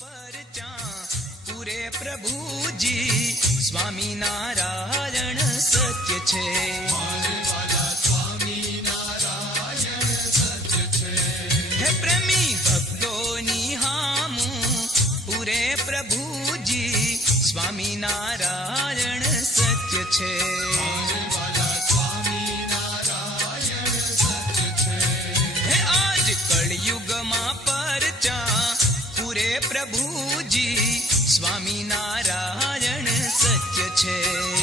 પરચા પૂરે પ્રભુજી સ્વામિનારાયણ સત્ય છે. હે પ્રેમી ભક્તોની હામું પૂરે પ્રભુજી સ્વામિનારાયણ સત્ય છે. હે આજ કળયુગમાં પરચા પૂરે પ્રભુજી સ્વામિનારાયણ સત્ય છે.